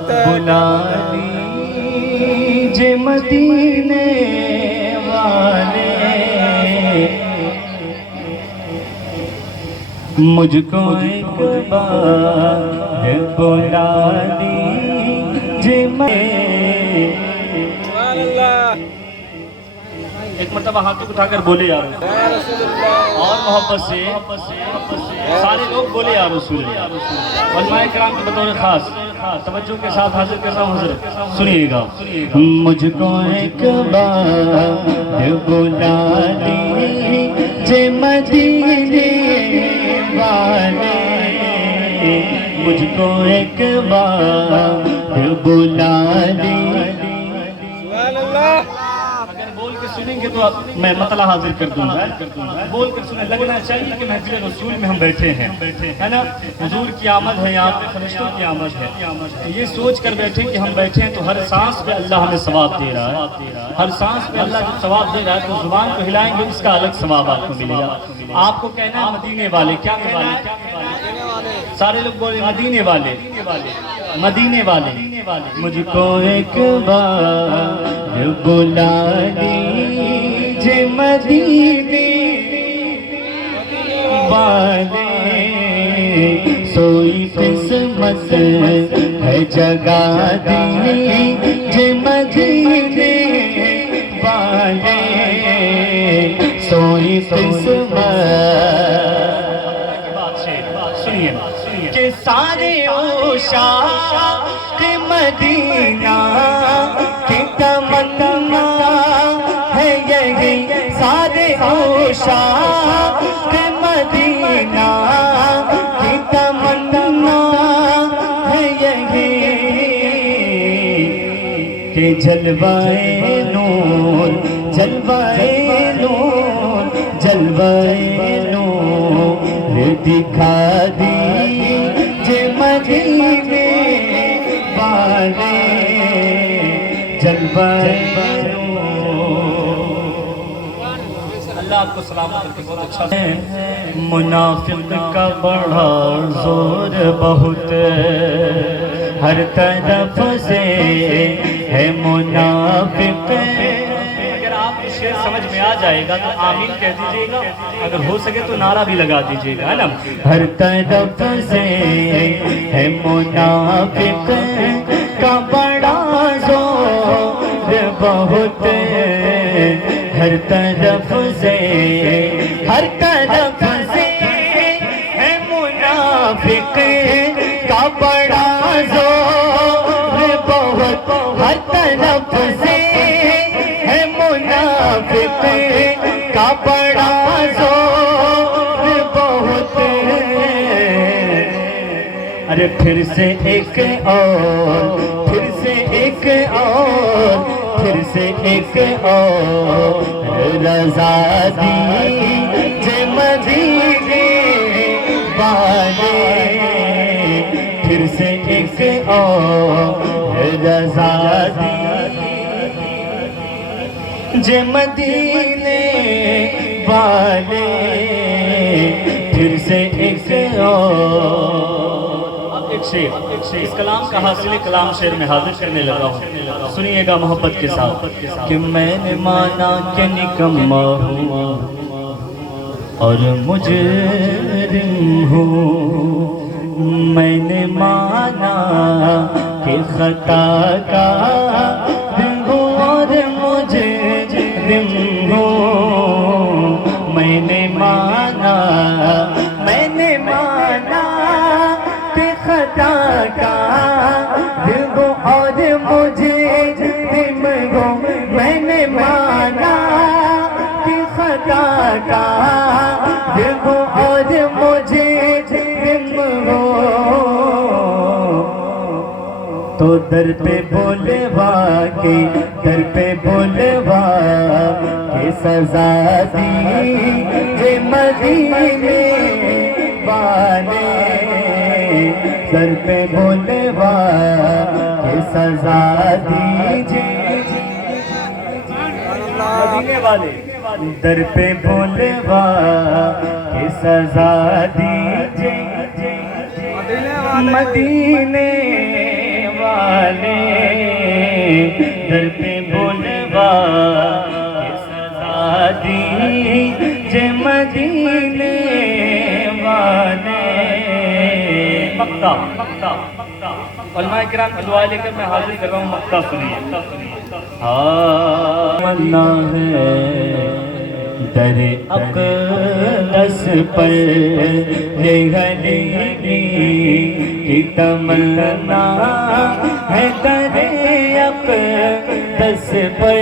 بلا لیجے مدینے والے مجھ کو ایک بار بلا لیجے ایک مرتبہ ہاتھوں کو اٹھا کر بولے یا رسول اللہ، اور محبت سے سارے لوگ بولے یا رسول اللہ۔ علماء کرام کے بطور خاص توجہ کے ساتھ حاضر کرتا ہوں، حضرت سنیے گا۔ مجھ کو ایک بار بلا لیجے مدینے والے مجھ کو ایک بار بلا لیجے۔ بول کے سنیں گے تو میں مطلع حاضر کر دوں گا، بول کر سنیں۔ لگنا چاہیے کہ محفل رسول میں ہم بیٹھے ہیں، ہے نا؟ حضور کی آمد ہے، یہاں پہ فرشتوں کی آمد ہے۔ یہ سوچ کر بیٹھے کہ ہم بیٹھے ہیں تو ہر سانس پہ اللہ ہمیں ثواب دے رہا ہے، ہر سانس پہ اللہ جب ثواب دے رہا ہے تو زبان کو ہلائیں گے، اس کا الگ ثواب آپ کو ملے گا۔ آپ کو کہنا ہے مدینے والے، کیا کہنا ہے؟ سارے لوگ بولے مدینے والے، مدینے والے۔ مجھ کو ایک بار بلا لیجے مدینے والے سوئی قسمت ہے جگا دیجے مدینے والے سوئی قسمت کہ سارے عشاق مدینہ کی تمنا ہے یہی، سارے عشاق مدینہ کی تمنا ہے یہی کہ جلوائے نور جلوائے نور جلوائے نور دکھا دیجے مدینے والے جلوائے اللہ آپ کو سلامت کرتے بہت اچھا ہے۔ منافق کا بڑا زور بہت ہر طرف سے ہے منافق۔ اگر آپ کو شعر سمجھ میں آ جائے گا تو آمین کہہ دیجئے گا، اگر ہو سکے تو نعرہ بھی لگا دیجئے گا، ہے نا؟ ہر طرف سے ہے منافق کا بڑا زور بہت، ہر طرف سے ہر طرف سے ہے منافق کا بڑا زور بہت، ہر طرف سے ہے منافق کا بڑا زور بہت۔ ارے پھر سے ایک اور، پھر سے ایک اور، پھر سے ایک اور رضا دیجے مدینے والے پھر سے ایک اور رضا دیجے مدینے والے پھر سے ایک اور۔ اس کلام کا حاصل کلام شعر میں حاضر کرنے لگا ہوں، سنیے گا محبت کے ساتھ کہ میں نے مانا کہ نکما ہوں اور مجرم ہوں، میں نے مانا کہ خطا کا ہوں اور مجرم ہوں، میں نے مانا خطا کا ہوں اور مجرم ہوں، میں نے مانا کہ خطا کا ہوں اور مجرم ہوں، تو در پہ بولوا کے در پہ بولوا کے سزا دیجے مدینے والے، در پہ بولوا کے سزا دیجے مدینے والے، در پہ بولوا کے سزا دیجے مدینے والے۔ والے در پہ بلوا کے سزا دیجئے مدینے والے. مکہ علماء کرام کی دعا لے کر میں حاضر کر رہا ہوں. مکہ سنیے. تمنا ہے در اقدس پر نگہنے کی تمنا ہے در اقدس پر